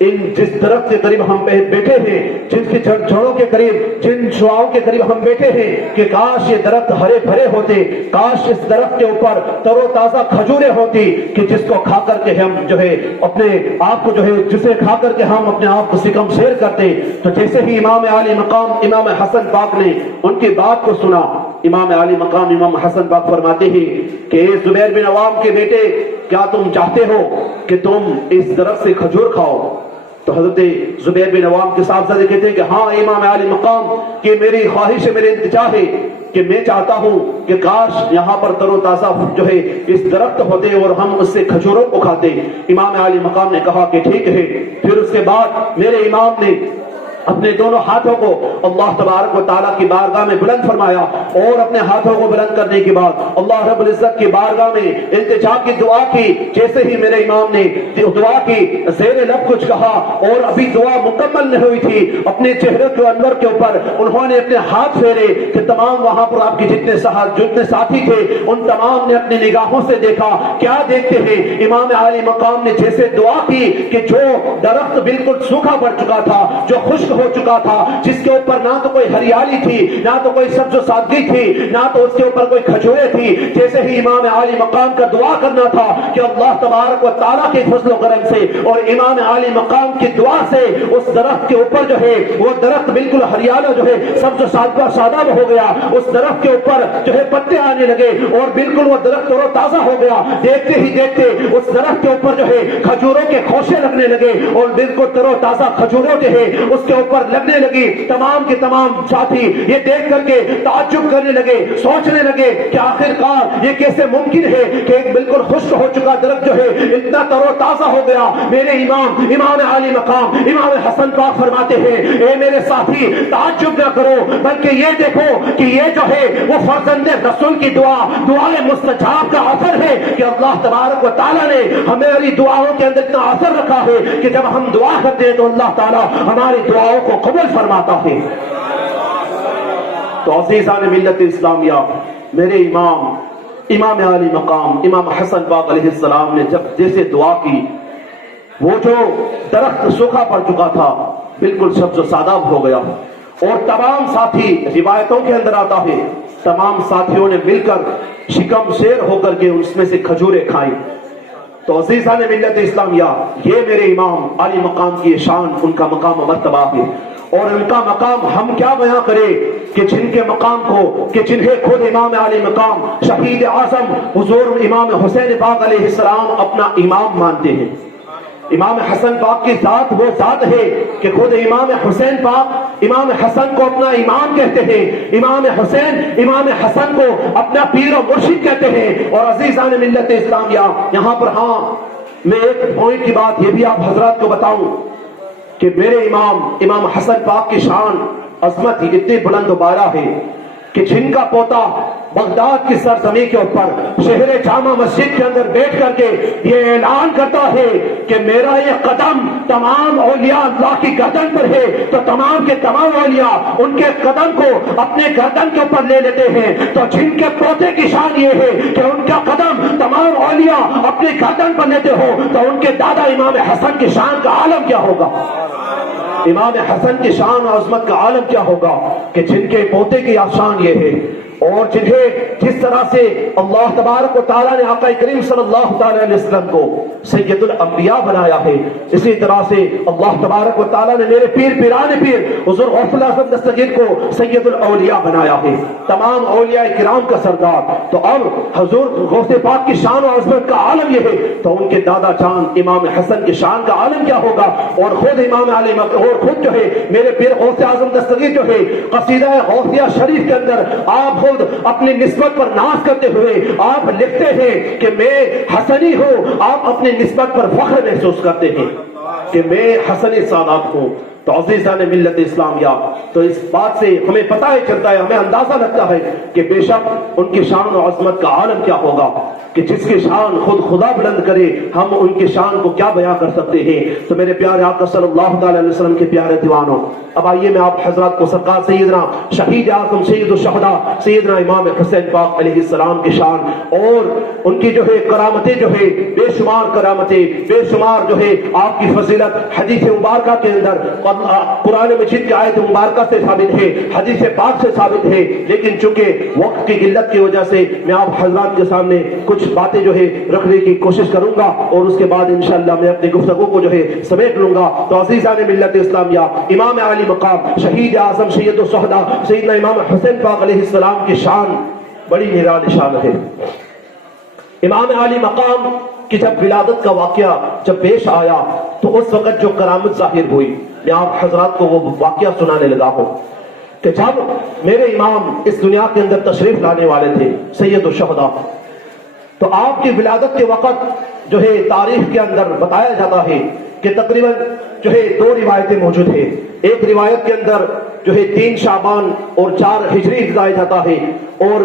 ان جس درخت کے قریب ہم بیٹھے ہیں, جن کی جڑوں کے قریب, جن شعاؤں کے قریب ہم بیٹھے ہیں, کہ کاش یہ درخت ہرے بھرے ہوتے, کاش اس درخت کے اوپر تر و تازہ کھجوریں ہوتی کہ جس کو کھا کر کے ہم جو ہے اپنے آپ کو جو ہے جسے کھا کر کے ہم اپنے آپ کو سکم شیر کرتے. تو جیسے ہی امام علی مقام امام حسن پاک نے ان کی بات کو سنا, امام علی مقام امام حسن پاک فرماتے ہیں کہ اے زبیر بن عوام کے بیٹے, کیا تم چاہتے ہو کہ تم اس درخت سے کھجور کھاؤ؟ تو حضرت زبیر بن عوام کے صاحبزادے کہتے ہیں کہ ہاں امام علی مقام, کہ میری خواہش ہے, میرے التجا ہے کہ میں چاہتا ہوں کہ کاش یہاں پر تر و تازہ جو ہے اس درخت ہوتے اور ہم اس سے کھجوروں کو کھاتے. امام علی مقام نے کہا کہ ٹھیک ہے. پھر اس کے بعد میرے امام نے اپنے دونوں ہاتھوں کو اللہ تبارک و تعالیٰ کی بارگاہ میں بلند فرمایا اور اپنے ہاتھوں کو بلند کرنے کے بعد اللہ رب العزت کی بارگاہ میں التجا کی دعا کی. جیسے ہی میرے امام نے دعا کی زیر لب کچھ کہا اور ابھی دعا مکمل نہیں ہوئی تھی, اپنے چہرے کے انور کے اوپر انہوں نے اپنے ہاتھ پھیرے کہ تمام وہاں پر آپ کے جتنے ساتھی تھے ان تمام نے اپنی نگاہوں سے دیکھا. کیا دیکھتے ہیں؟ امام عالی مقام نے جیسے دعا کی کہ جو درخت بالکل سوکھا پڑ چکا تھا, جو خشک ہو چکا تھا, جس کے اوپر نہ تو کوئی ہریالی تھی, نہ تو کوئی سبز و سادگی تھی, نہ تو اس کے اوپر کوئی کھجورے تھی, جیسے ہی امام عالی مقام کا دعا کرنا تھا کہ اللہ تبارک و تعالیٰ کے فضل و کرم سے اور امام عالی مقام کی دعا سے اس درخت کے اوپر جو ہے وہ درخت بالکل ہریالا جو ہے سبز و شاداب ہو گیا. اس درخت کے اوپر جو ہے پتے آنے لگے اور بالکل وہ درخت تر و تازہ ہو گیا. دیکھتے ہی دیکھتے اس درخت کے اوپر جو ہے کھجوروں کے خوشے لگنے لگے اور بالکل تر و تازہ کھجوروں جو ہے اس کے اوپر لگنے لگی. تمام کے تمام ساتھی یہ دیکھ کر کے تعجب کرنے لگے, سوچنے لگے کہ آخرکار یہ کیسے ممکن ہے کہ ایک بالکل خشک ہو چکا درخت جو ہے اتنا تر و تازہ ہو گیا. میرے امام عالی مقام امام حسن پاک فرماتے ہیں, اے میرے ساتھی تعجب نہ کرو بلکہ یہ دیکھو کہ یہ جو ہے وہ فرزند رسول کی دعائے مستجاب کا اثر ہے کہ اللہ تبارک و تعالیٰ نے ہماری دعاؤں کے اندر اتنا اثر رکھا ہے کہ جب ہم دعا کرتے ہیں تو اللہ تعالیٰ ہماری دعاؤں کو قبول فرماتا ہے. تو عزیزان ملت اسلامیہ, میرے امام عالی مقام امام حسن پاک علیہ السلام نے جب جیسے دعا کی, وہ جو درخت سوکھا پڑ چکا تھا بالکل سبز و شاداب ہو گیا اور تمام ساتھی, روایتوں کے اندر آتا ہے تمام ساتھیوں نے مل کر شکم شیر ہو کر کے اس میں سے کھجوریں کھائیں. تو عزیزان ملت اسلامیہ, یہ میرے امام عالی مقام کی شان, ان کا مقام و مرتبہ ہے اور ان کا مقام ہم کیا بیان کریں کہ جن کے مقام کو کہ جنہیں خود امام عالی مقام شہید اعظم حضور امام حسین پاک علیہ السلام اپنا امام مانتے ہیں. امام حسن پاک کی ذات وہ ذات ہے کہ خود امام حسین پاک امام حسن کو اپنا امام کہتے ہیں, امام حسین امام حسن کو اپنا پیر و مرشد کہتے ہیں. اور عزیزان ملت اسلامیہ, یہاں پر میں ایک پوائنٹ کی بات یہ بھی آپ حضرات کو بتاؤں کہ میرے امام حسن پاک کی شان عظمت ہی اتنی بلند و بالا ہے کہ جن کا پوتا بغداد کی سرزمین کے اوپر شہر جامع مسجد کے اندر بیٹھ کر کے یہ اعلان کرتا ہے کہ میرا یہ قدم تمام اولیاء اللہ کی گردن پر ہے, تو تمام کے تمام اولیاء ان کے قدم کو اپنے گردن کے اوپر لے لیتے ہیں. تو جن کے پوتے کی شان یہ ہے کہ ان کا قدم تمام اولیاء اپنے گردن پر لیتے ہو, تو ان کے دادا امام حسن کی شان کا عالم کیا ہوگا, امام حسن کی شان و عظمت کا عالم کیا ہوگا کہ جن کے پوتے کی شان یہ ہے. اور جنہیں جس طرح سے اللہ تبارک و تعالیٰ نے آقا کریم صلی اللہ تعالی علیہ وسلم کو سید الانبیاء بنایا ہے, اسی طرح سے اللہ تبارک و تعالیٰ نے میرے پیران پیر حضور غوث الاعظم دستگیر کو سید الاولیاء بنایا ہے, تمام اولیاء کرام کا سردار. تو اب حضور غوث پاک کی شان و عظمت کا عالم یہ ہے, تو ان کے دادا جان امام حسن کی شان کا عالم کیا ہوگا. اور خود امام علی اور خود جو ہے میرے پیر غوث اعظم دستگیر جو ہے قصیدہ غوثیہ شریف کے اندر آپ اپنی نسبت پر ناز کرتے ہوئے آپ لکھتے ہیں کہ میں حسنی ہوں, آپ اپنی نسبت پر فخر محسوس کرتے ہیں کہ میں حسنی سادات ہوں. تو عزیزان ملت اسلامیہ, تو اس بات سے ہمیں پتہ ہی چلتا ہے, ہمیں اندازہ لگتا ہے کہ بے شک ان کی شان و عظمت کا عالم کیا ہوگا کہ جس کی شان خود خدا بلند کرے, ہم ان کی شان کو کیا بیان کر سکتے ہیں. تو میرے پیارے آقا صلی اللہ تعالی علیہ وسلم کے پیارے دیوانوں, اب آئیے میں آپ حضرات کو سرکار سیدنا شہید اعظم سید الشہداء سیدنا امام حسین پاک علیہ السلام کی شان اور ان کی جو ہے کرامتیں جو ہے بے شمار کرامتیں, بے شمار جو ہے آپ کی فضیلت حدیث مبارکہ کے اندر قرآن مجید کی آیت مبارکہ سے ثابت ہے, حدیث پاک سے ثابت ہے. لیکن چونکہ وقت کی قلت کی وجہ سے میں آپ حضرات کے سامنے کچھ باتیں جو ہے رکھنے کی کوشش کروں گا اور اس کے بعد انشاءاللہ میں اپنی گفتگو کو جو ہے سمیٹ لوں گا. تو عزیزان ملت اسلامیہ, امام علی مقام شہید اعظم سید الشہداء سیدنا امام حسین پاک علیہ السلام کی شان بڑی نرالی شان ہے. امام علی مقام کی جب ولادت کا واقعہ جب پیش آیا تو اس وقت جو کرامت ظاہر ہوئی, میں آپ حضرات کو وہ واقعہ سنانے لگا ہوں کہ جب میرے امام اس دنیا کے اندر تشریف لانے والے تھے سید الشہداء, تو آپ کی ولادت کے وقت جو ہے تاریخ کے اندر بتایا جاتا ہے کہ تقریباً جو ہے 2 روایتیں موجود ہیں. ایک روایت کے اندر جو ہے 3 شعبان اور 4 ہجری بتایا جاتا ہے، اور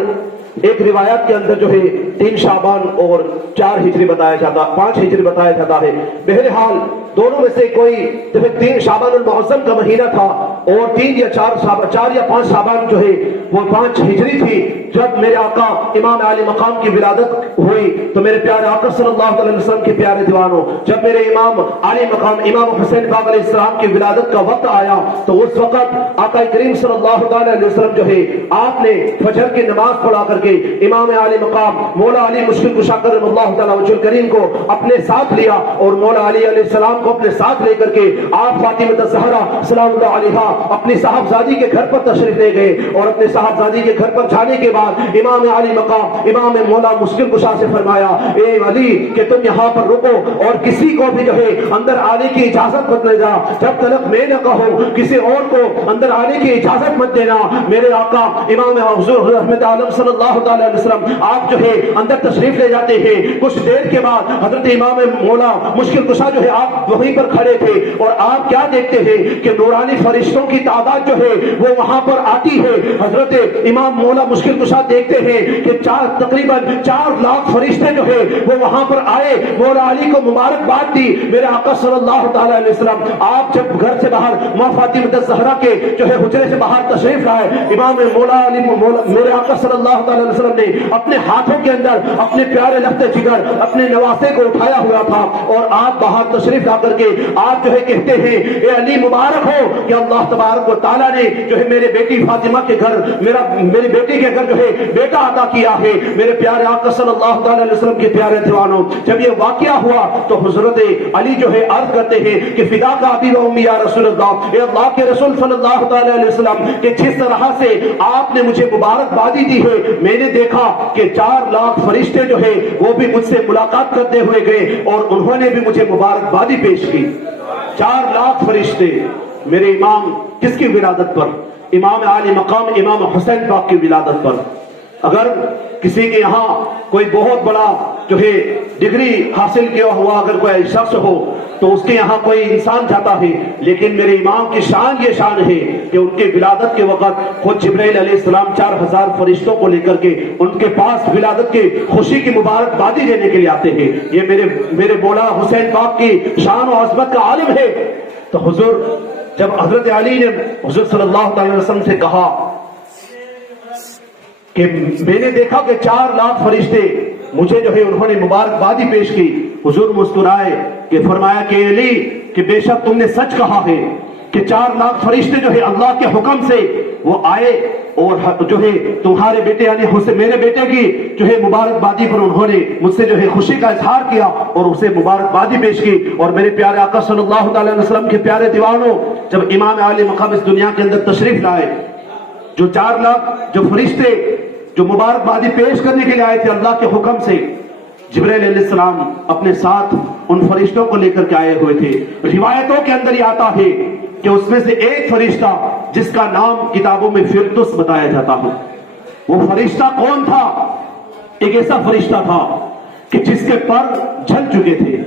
ایک روایت کے اندر جو ہے 3 شعبان اور 4 ہجری بتایا جاتا، 5 ہجری بتایا جاتا ہے۔ بہرحال دونوں میں سے کوئی جب 3 شعبان المعظم کا مہینہ تھا اور 3 یا 4 یا 5 شعبان جو ہے وہ 5 ہجری تھی، جب میرے آقا امام عالی مقام کی ولادت ہوئی تو میرے پیارے آقا صلی اللہ علیہ وسلم کے پیارے دیوانوں، جب میرے امام عالی مقام امام حسین پاک علیہ السلام کی ولادت کا وقت آیا تو اس وقت آقا کریم صلی اللہ علیہ وسلم جو ہے آپ نے فجر کی نماز پڑھا کر کے امام عالی مقام مولا علی مشکل کشا کرم اللہ تعالی وجہ کریم کو اپنے ساتھ لیا، اور مولا علی علیہ السلام کو اپنے ساتھ لے کر کے آپ فاطمہ الزہرا سلام اللہ علیہا اپنی صاحبزادی کے گھر پر تشریف لے گئے، اور اپنے صاحبزادی کے گھر پر جانے کے بعد امام علی مقام امام مولا مشکل کشا سے فرمایا، اے علی کہ تم یہاں پر رکو اور کسی کو بھی جو ہے اندر آنے کی اجازت مت لے جا، جب تک میں نہ کہوں کسی اور کو اندر آنے کی اجازت مت دینا۔ میرے آقا امام حضور رحمت عالم صلی اللہ علیہ وسلم آپ جو ہے اندر تشریف لے جاتے ہیں، کچھ دیر کے بعد حضرت امام مولا مشکل کشا جو ہے آپ وہیں پر کھڑے تھے، اور آپ کیا دیکھتے ہیں کہ نورانی فرشتوں کی تعداد جو ہے وہ وہاں پر آتی ہے۔ حضرت امام مولا مشکل کشا دیکھتے ہیں کہ تقریباً 4 لاکھ فرشتے جو ہے وہ وہاں پر آئے، مولا علی کو مبارکباد دی۔ میرے آقا صلی اللہ تعالی علیہ وسلم آپ جب گھر سے باہر ماں فاطمہ الزہرا کے جو ہے حجرے سے باہر تشریف لائے، امام مولا علی میرے آقا صلی اللہ تعالی علیہ وسلم نے اپنے ہاتھوں کے اندر اپنے پیارے لخت جگر اپنے نواسے کو اٹھایا ہوا تھا، اور آپ باہر تشریف لا کر کے آپ جو ہے کہتے ہیں، اے علی مبارک ہو کہ اللہ تبارک و تعالیٰ نے جو ہے میرے بیٹی فاطمہ کے گھر میری بیٹی کے گھر جو ہے بیٹا عطا کیا ہے۔ میرے پیارے آقا صلی اللہ تعالی علیہ وسلم کے پیارے دیوانوں، جب یہ واقعہ ہوا تو حضرت علی جو ہے عرض کرتے ہیں کہ فدا کا ابی و امی یا رسول اللہ، اے اللہ کے رسول صلی اللہ تعالی علیہ وسلم کہ جس طرح سے آپ نے مجھے مبارکبادی دی ہے، میں نے دیکھا کہ 4 لاکھ فرشتے جو ہے وہ بھی مجھ سے ملاقات کرتے ہوئے گئے اور انہوں نے بھی مجھے مبارکبادی پیش کی۔ 4 لاکھ فرشتے میرے امام کس کی ولادت پر؟ امام عالی مقام امام حسین پاک کی ولادت پر۔ اگر کسی کے یہاں کوئی بہت بڑا جو ہے ڈگری حاصل کیا ہوا اگر کوئی شخص ہو تو اس کے یہاں کوئی انسان جاتا ہے، لیکن میرے امام کی شان یہ شان ہے کہ ان کے ولادت کے وقت خود جبرائیل علیہ السلام 4000 فرشتوں کو لے کر کے ان کے پاس ولادت کی خوشی کی مبارکبادی دینے کے لیے آتے ہیں۔ یہ میرے مولا حسین پاک کی شان و عظمت کا عالم ہے۔ تو حضور جب حضرت علی نے حضور صلی اللہ علیہ وسلم سے کہا کہ میں نے دیکھا کہ 4 لاکھ فرشتے مجھے جو ہے انہوں نے مبارکبادی پیش کی، حضور مسکرائے کہ فرمایا کہ علی کہ بے شک تم نے سچ کہا ہے کہ 4 لاکھ فرشتے جو ہے اللہ کے حکم سے وہ آئے اور جو ہے تمہارے بیٹے یعنی میرے بیٹے کی جو ہے مبارکبادی پر انہوں نے مجھ سے جو ہے خوشی کا اظہار کیا اور اسے مبارکبادی پیش کی۔ اور میرے پیارے آقا صلی اللہ علیہ وسلم کے پیارے دیوانوں، جب امام عالی مقام اس دنیا کے اندر تشریف لائے، جو 4 لاکھ جو فرشتے جو مبارکبادی پیش کرنے کے لیے آئے تھے اللہ کے حکم سے، جبرائیل علیہ السلام اپنے ساتھ ان فرشتوں کو لے کر کے آئے ہوئے تھے۔ روایتوں کے اندر یہ آتا ہے کہ اس میں سے ایک فرشتہ جس کا نام کتابوں میں فرتس بتایا جاتا ہے، وہ فرشتہ کون تھا؟ ایک ایسا فرشتہ تھا کہ جس کے پر جل چکے تھے،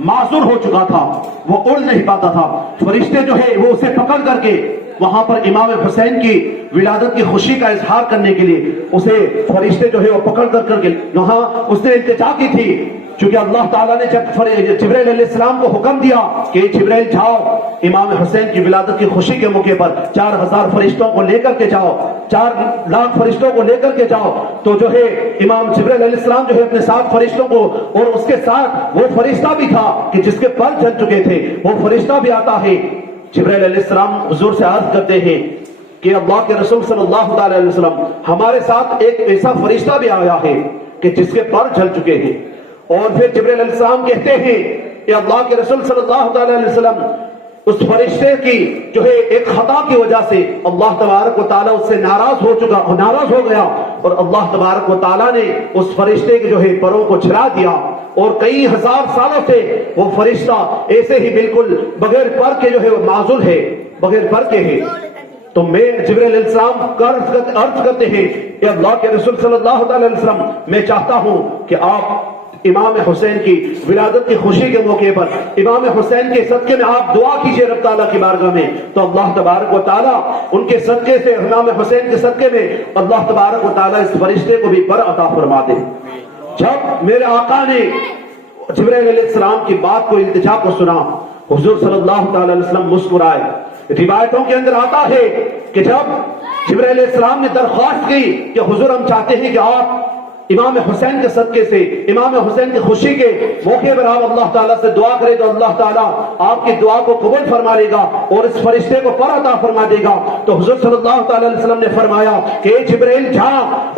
معذور ہو چکا تھا، وہ اڑ نہیں پاتا تھا۔ فرشتے جو ہے وہ اسے پکڑ کر کے وہاں پر امام حسین کی ولادت کی خوشی کا اظہار کرنے کے لیے اسے فرشتے جو ہے وہ پکڑ کر کے وہاں اس نے التجا کی تھی، چونکہ اللہ تعالیٰ نے جب جبرائیل علیہ السلام کو حکم دیا کہ جبرائیل جاؤ امام حسین کی ولادت کی خوشی کے موقع پر 4000 فرشتوں کو لے کر کے جاؤ، 4 لاکھ فرشتوں کو لے کر کے جاؤ، تو جو ہے امام جبرائیل علیہ السلام جو ہے اپنے 7 فرشتوں کو، اور اس کے ساتھ وہ فرشتہ بھی تھا کہ جس کے پر جل چکے تھے، وہ فرشتہ بھی آتا ہے۔ جبرائیل علیہ السلام حضور سے عرض کرتے ہیں کہ اللہ کے رسول صلی اللہ علیہ وسلم ہمارے ساتھ ایک ایسا فرشتہ بھی آیا ہے کہ جس کے پر جل چکے ہیں۔ اور پھر جبرائیل علیہ السلام کہتے ہیں کہ اللہ کے رسول صلی اللہ علیہ وسلم اس فرشتے کی جو ہے ایک خطا کی وجہ سے اللہ تبارک و تعالیٰ اس سے ناراض ہو گیا، اور اللہ تبارک و تعالیٰ نے اس فرشتے کے جو ہے پروں کو چھڑا دیا، اور کئی ہزار سالوں سے وہ فرشتہ ایسے ہی بالکل بغیر پر کے جو ہے وہ معزول ہے، بغیر پر کے ہے۔ تو میں جبرائیل علیہ السلام عرض کرتے ہیں کہ اللہ کے رسول صلی اللہ علیہ وسلم میں چاہتا ہوں کہ آپ امام حسین کی ولادت کی خوشی کے موقع پر امام حسین کے صدقے میں آپ دعا کیجئے رب تعالیٰ کی بارگاہ میں، تو اللہ تبارک و تعالیٰ ان کے صدقے سے، امام حسین کے صدقے میں اللہ تبارک و تعالیٰ اس فرشتے کو بھی بر عطا فرما دے۔ جب میرے آقا نے جبرائیل علیہ السلام کی بات کو، التجا کو سنا، حضور صلی اللہ تعالی علیہ وسلم مسکرائے۔ روایتوں کے اندر آتا ہے کہ جب جبرائیل علیہ السلام نے درخواست کی کہ حضور ہم چاہتے ہیں کہ آپ امام حسین کے صدقے سے، امام حسین کی خوشی کے موقع پر آپ اللہ تعالیٰ سے دعا کرے تو اللہ تعالیٰ آپ کی دعا کو قبول فرما لے گا اور اس فرشتے کو پر عطا فرما دے گا۔ تو حضور صلی اللہ تعالیٰ علیہ وسلم نے فرمایا کہ اے جبرائیل جا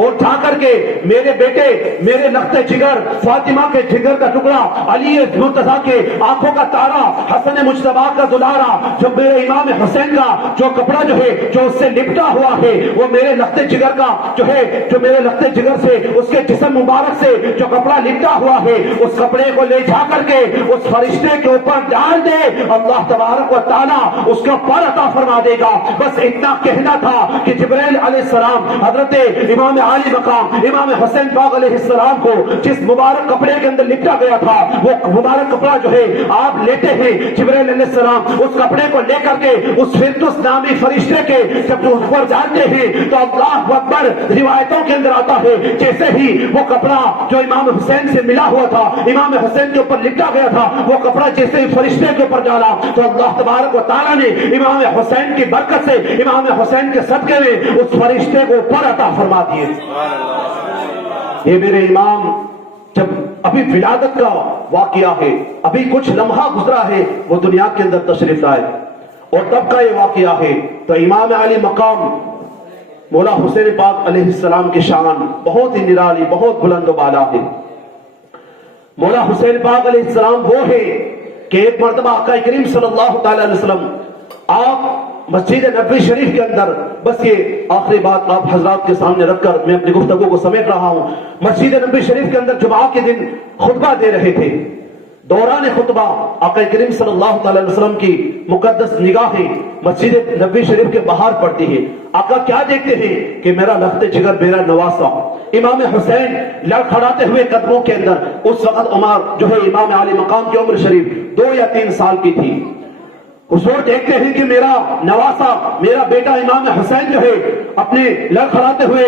اور جا کر کے میرے بیٹے، میرے لخت جگر، فاطمہ کے جگر کا ٹکڑا، علی مرتضیٰ کے آنکھوں کا تارا، حسن مجتبیٰ کا دلارا، جو میرے امام حسین کا جو کپڑا جو ہے جو اس سے لپٹا ہوا ہے، وہ میرے لخت جگر کا جو ہے، جو میرے لخت جگر سے، اس کے جسم مبارک سے جو کپڑا لپٹا ہوا ہے، اس کپڑے کو لے جا کر کے اس فرشتے کے اوپر ڈال دے، اللہ تبارک و تعالیٰ اس کو پر عطا فرما دے گا۔ بس اتنا کہنا تھا کہ جبرائیل علیہ السلام حضرت امام عالی مقام امام حسین پاک علیہ السلام کو جس مبارک کپڑے کے اندر لپٹا گیا تھا، وہ مبارک کپڑا جو ہے آپ لیتے ہیں، جبرائیل علیہ السلام اس کپڑے کو لے کر کے اس فردوس نامی فرشتے کے جب اس پر ڈالتے ہیں تو اللہ اکبر، روایتوں کے اندر آتا ہے جیسے ہی وہ کپڑا جو امام حسین سے ملا ہوا تھا، امام حسین کے اوپر لپٹا گیا تھا، وہ کپڑا جیسے ہی فرشتے کے اوپر ڈالا تو اللہ تبارک و تعالیٰ نے امام حسین کی برکت سے، امام حسین کے صدقے میں اس فرشتے کو پر عطا فرما دیے۔ یہ میرے امام جب ابھی ولادت کا واقعہ ہے، ابھی کچھ لمحہ گزرا ہے، وہ دنیا کے اندر تشریف لائے اور تب کا یہ واقعہ ہے، تو امام علی مقام مولا حسین پاک علیہ السلام کی شان بہت ہی نرالی، بہت بلند و بالا ہے۔ مولا حسین پاک علیہ السلام وہ ہے کہ ایک مرتبہ آقا کریم صلی اللہ تعالی علیہ وسلم آپ مسجد نبوی شریف کے اندر، بس یہ آخری بات آپ حضرات کے سامنے رکھ کر میں اپنی گفتگو کو سمیٹ رہا ہوں، مسجد نبوی شریف کے اندر جمعہ کے دن خطبہ دے رہے تھے۔ دوران خطبہ آقا کریم صلی اللہ تعالی علیہ وسلم کی مقدس نگاہیں مسجد نبوی شریف کے باہر پڑتی ہے۔ آقا کیا دیکھتے ہیں کہ میرا لخت جگر، میرا نواسا امام حسین لڑکھڑاتے ہوئے قدموں کے اندر، اس وقت عمر جو ہے امام علی مقام کی عمر شریف 2 یا 3 سال کی تھی۔ حضور دیکھتے ہیں کہ میرا نواسا، میرا بیٹا امام حسین جو ہے اپنے لڑکھڑاتے ہوئے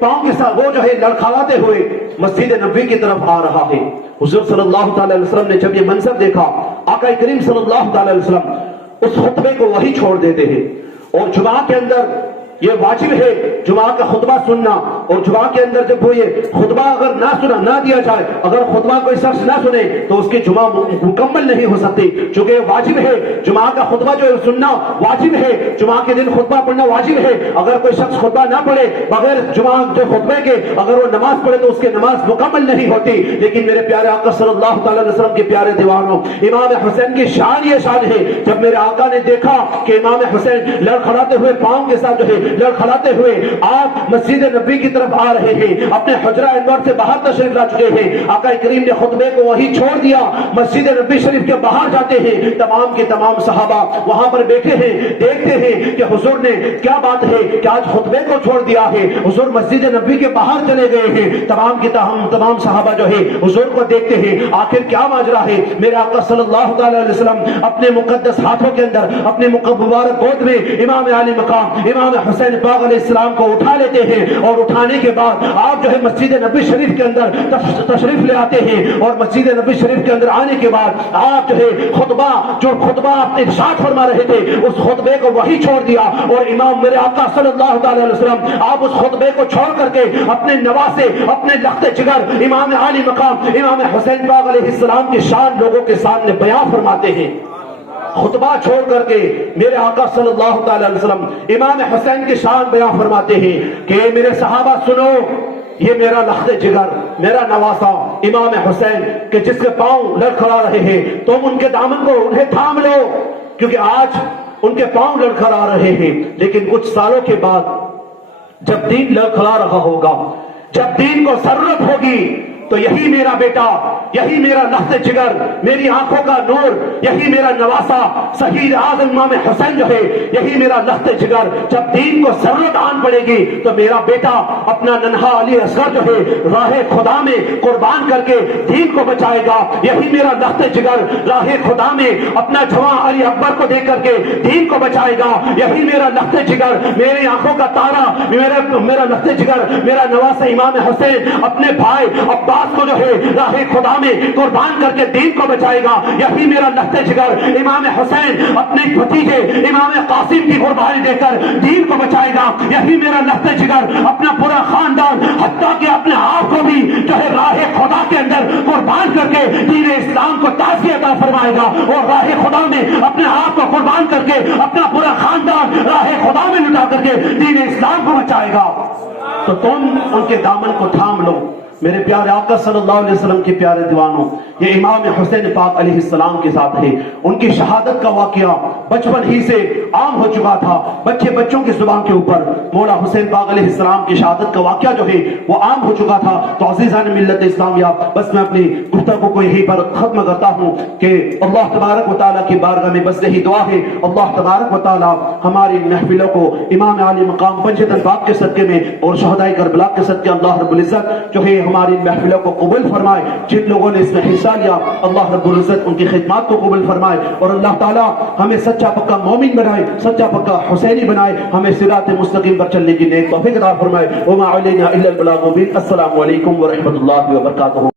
پاؤں کے ساتھ، وہ جو ہے لڑکھڑاتے ہوئے مسجد نبوی کی طرف آ رہا ہے۔ حضور صلی اللہ تعالی علیہ وسلم نے جب یہ منظر دیکھا، آقا کریم صلی اللہ تعالی علیہ وسلم اس خطبے کو وہی چھوڑ دیتے ہیں، اور جمعہ کے اندر یہ واجب ہے جمعہ کا خطبہ سننا، اور جمعہ کے اندر جب وہ یہ خطبہ اگر نہ سنا نہ دیا جائے، اگر خطبہ کوئی شخص نہ سنے تو اس کی جمعہ مکمل نہیں ہو سکتی، چونکہ یہ واجب ہے جمعہ کا خطبہ جو ہے سننا واجب ہے، جمعہ کے دن خطبہ پڑھنا واجب ہے۔ اگر کوئی شخص خطبہ نہ پڑھے بغیر جمعہ جو خطبے کے، اگر وہ نماز پڑھے تو اس کی نماز مکمل نہیں ہوتی۔ لیکن میرے پیارے آقا صلی اللہ تعالی علیہ وسلم کے پیارے دیوانوں، امام حسین کی شان یہ شان ہے، جب میرے آقا نے دیکھا کہ امام حسین لڑکھڑاتے ہوئے پاؤں کے ساتھ جو ہے لڑکھڑاتے ہوئے آپ مسجد نبی کی طرف آ رہے ہیں، اپنے حجرہ انور سے باہر تشریف لا چکے ہیں، آقا کریم نے خطبے کو وہیں چھوڑ دیا، مسجد نبی شریف کے باہر جاتے ہیں، تمام کے تمام صحابہ وہاں پر بیٹھے ہیں، دیکھتے ہیں کہ حضور نے کیا بات ہے کہ آج خطبے کو چھوڑ دیا ہے، حضور مسجد نبی کے باہر چلے گئے ہیں۔ تمام صحابہ جو ہے حضور کو دیکھتے ہیں، آخر کیا ماجرا ہے۔ میرے آقا صلی اللہ تعالی علیہ وسلم اپنے مقدس ہاتھوں کے اندر، اپنے مبارک گود میں امام علی مقام امام حسین پاک علیہ السلام کو اٹھا لیتے ہیں، اور اٹھانے کے بعد آپ جو ہے مسجد نبی شریف کے اندر تشریف لے آتے ہیں، اور مسجد نبی شریف کے اندر آنے کے بعد آپ جو ہے خطبہ آپ ارشاد فرما رہے تھے، اس خطبے کو وہی چھوڑ دیا، اور امام میرے آقا صلی اللہ تعالی علیہ وسلم آپ اس خطبے کو چھوڑ کر کے اپنے نواسے، اپنے لخت جگر امام علی مقام امام حسین پاک علیہ السلام کی شان لوگوں کے سامنے بیان فرماتے ہیں۔ خطبہ چھوڑ کر کے میرے آقا صلی اللہ تعالی علیہ وسلم امام حسین کی شان بیان فرماتے ہیں کہ میرے صحابہ سنو، یہ میرا لخت جگر، میرا نواسا امام حسین کہ جس کے پاؤں لڑکھڑا رہے ہیں، تم ان کے دامن کو انہیں تھام لو، کیونکہ آج ان کے پاؤں لڑکھڑا رہے ہیں، لیکن کچھ سالوں کے بعد جب دین لڑکھڑا رہا ہوگا، جب دین کو ضرورت ہوگی، تو یہی میرا بیٹا, یہی میرا لخت جگر, میری آنکھوں کا نور, یہی میرا نواسا شہید اعظم امام حسین جو ہے, یہی میرا لخت جگر. جب دین کو ضرورت آن پڑے گی تو میرا بیٹا اپنا ننھا علی اصغر جو ہے راہ خدا میں قربان کر کے دین کو بچائے گا. یہی میرا لخت جگر راہ خدا میں اپنا جوان علی اکبر کو دے کر کے دین کو بچائے گا. یہی میرا لخت جگر, میری آنکھوں کا تارا, میرا لخت جگر, میرا نواسا امام حسین اپنے بھائی عباس کو جو ہے راہ خدا میں قربان کر کے دین کو بچائے گا. یہی میرا لخت جگر امام حسین اپنے بھتیجے امام قاسم کی قربانی دے کر دین کو بچائے گا. یہی میرا لخت جگر اپنا پورا خاندان حتیٰ کہ اپنے آپ کو بھی جو ہے راہ خدا کے اندر قربان کر کے دین اسلام کو تعزیہ عطا فرمائے گا, اور راہ خدا میں اپنے آپ کو قربان کر کے اپنا پورا خاندان راہ خدا میں لٹا کر کے دین اسلام کو بچائے گا. تو تم ان کے دامن کو تھام لو. میرے پیارے آقا صلی اللہ علیہ وسلم کے پیارے دیوانوں, یہ امام حسین پاک علیہ السلام کے ساتھ ہے. ان کی شہادت کا واقعہ بچپن ہی سے عام ہو چکا تھا. بچوں کی زبان کے اوپر مولا حسین پاک علیہ السلام کی شہادت کا واقعہ جو ہے وہ عام ہو چکا تھا. تو عزیزان ملت اسلامیہ, بس میں اپنی گفتگو کو یہیں پر ختم کرتا ہوں کہ اللہ تبارک و تعالیٰ کی بارگاہ میں بس یہی دعا ہے, اللہ تبارک و تعالیٰ ہماری محفلوں کو امام عالی مقام پنجتن پاک کے صدقے میں اور شہدائے کربلا کے صدقے اللہ رب العزت جو ہے ہماری محفلوں کو قبول فرمائے. جن لوگوں نے اس میں حصہ لیا اللہ رب العزت ان کی خدمات کو قبول فرمائے, اور اللہ تعالیٰ ہمیں سچا پکا مومن بنائے, سچا پکا حسینی بنائے, ہمیں صراط مستقیم پر چلنے کی نیک توفیق عطا فرمائے. وما علینا الا البلاغ المبین. السلام علیکم ورحمۃ اللہ وبرکاتہ.